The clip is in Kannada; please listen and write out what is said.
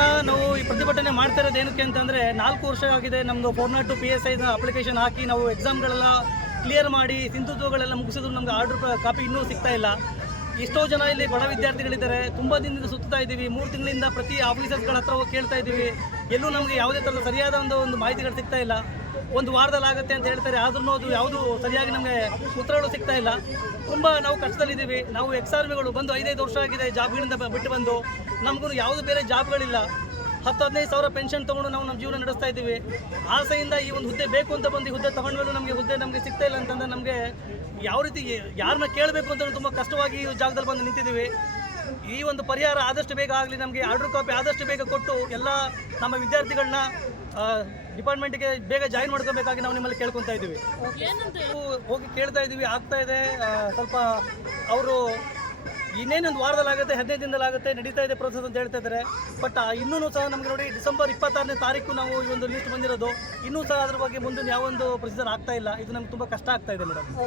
ದಿನ ನಾವು ಈ ಪ್ರತಿಭಟನೆ ಮಾಡ್ತಾ ಇರೋದು ಏನಕ್ಕೆ ಅಂತಂದರೆ 4 ವರ್ಷ ಆಗಿದೆ ನಮ್ಮದು 402 PSIನ ಅಪ್ಲಿಕೇಶನ್ ಹಾಕಿ ನಾವು ಎಕ್ಸಾಮ್ಗಳೆಲ್ಲ ಕ್ಲಿಯರ್ ಮಾಡಿ ಸಿಂಧುತ್ವಗಳೆಲ್ಲ ಮುಗಿಸಿದ್ರು ನಮ್ಗೆ ಆರ್ಡರ್ ಕಾಪಿ ಇನ್ನೂ ಸಿಗ್ತಾ ಇಲ್ಲ. ಎಷ್ಟೋ ಜನ ಇಲ್ಲಿ ಬಡ ವಿದ್ಯಾರ್ಥಿಗಳಿದ್ದಾರೆ, ತುಂಬ ದಿನದಿಂದ ಸುತ್ತಾ ಇದ್ದೀವಿ. 3 ತಿಂಗಳಿಂದ ಪ್ರತಿ ಆಫೀಸರ್ಸ್ಗಳ ಹತ್ರ ಹೋಗಿ ಕೇಳ್ತಾ ಇದ್ದೀವಿ, ಎಲ್ಲೂ ನಮಗೆ ಯಾವುದೇ ಥರದ ಸರಿಯಾದ ಒಂದು ಮಾಹಿತಿಗಳು ಸಿಗ್ತಾ ಇಲ್ಲ. 1 ವಾರದಲ್ಲಿ ಆಗುತ್ತೆ ಅಂತ ಹೇಳ್ತಾರೆ, ಆದ್ರೂ ಅದು ಯಾವುದು ಸರಿಯಾಗಿ ನಮಗೆ ಉತ್ತರಗಳು ಸಿಗ್ತಾ ಇಲ್ಲ. ತುಂಬ ನಾವು ಕಷ್ಟದಲ್ಲಿದ್ದೀವಿ. ನಾವು ಎಕ್ಸಾರ್ಮಿಗಳು ಬಂದು 5-5 ವರ್ಷ ಆಗಿದೆ ಜಾಬ್ಗಳಿಂದ ಬಿಟ್ಟು ಬಂದು, ನಮಗೂ ಯಾವುದು ಬೇರೆ ಜಾಬ್ಗಳಿಲ್ಲ. 10-15 ಸಾವಿರ ಪೆನ್ಷನ್ ತೊಗೊಂಡು ನಾವು ನಮ್ಮ ಜೀವನ ನಡೆಸ್ತಾ ಇದ್ದೀವಿ. ಆಸೆಯಿಂದ ಈ ಒಂದು ಹುದ್ದೆ ಬೇಕು ಅಂತ ಬಂದು ಈ ಹುದ್ದೆ ತೊಗೊಂಡ್ಮೇಲೂ ನಮಗೆ ಸಿಗ್ತಾ ಇಲ್ಲ ಅಂತಂದರೆ ನಮಗೆ ಯಾವ ರೀತಿ ಯಾರನ್ನ ಕೇಳಬೇಕು ಅಂತ ತುಂಬ ಕಷ್ಟವಾಗಿ ಈ ಜಾಗದಲ್ಲಿ ಬಂದು ನಿಂತಿದ್ದೀವಿ. ಈ ಒಂದು ಪರಿಹಾರ ಆದಷ್ಟು ಬೇಗ ಆಗಲಿ, ನಮಗೆ ಆರ್ಡರ್ ಕಾಪಿ ಆದಷ್ಟು ಬೇಗ ಕೊಟ್ಟು ಎಲ್ಲ ನಮ್ಮ ವಿದ್ಯಾರ್ಥಿಗಳನ್ನ ಡಿಪಾರ್ಟ್ಮೆಂಟ್ಗೆ ಬೇಗ ಜಾಯಿನ್ ಮಾಡ್ಕೋಬೇಕಾಗಿ ನಾವು ನಿಮ್ಮಲ್ಲಿ ಕೇಳ್ಕೊತಾ ಇದ್ದೀವಿ. ಹೋಗಿ ಕೇಳ್ತಾ ಇದ್ದೀವಿ, ಆಗ್ತಾ ಇದೆ. ಸ್ವಲ್ಪ ಅವರು ಇನ್ನೇನೊಂದು ವಾರದಲ್ಲಿ ಆಗುತ್ತೆ, 15 ದಿನದಲ್ಲಿ ಆಗುತ್ತೆ, ನಡೀತಾ ಇದೆ ಪ್ರೋಸೆಸ್ ಅಂತ ಹೇಳ್ತಾ ಇದ್ದಾರೆ. ಬಟ್ ಇನ್ನೂ ಸಹ ನಮಗೆ ನೋಡಿ ಡಿಸೆಂಬರ್ 26ನೇ ತಾರೀಕು ನಾವು ಈ ಒಂದು ಲಿಸ್ಟ್ ಬಂದಿರೋದು, ಇನ್ನೂ ಸಹ ಅದ್ರ ಬಗ್ಗೆ ಮುಂದಿನ ಯಾವೊಂದು ಪ್ರೊಸೀಜರ್ ಆಗ್ತಾ ಇಲ್ಲ. ಇದು ನಮ್ಗೆ ತುಂಬ ಕಷ್ಟ ಆಗ್ತಾ ಇದೆ ಮೇಡಮ್.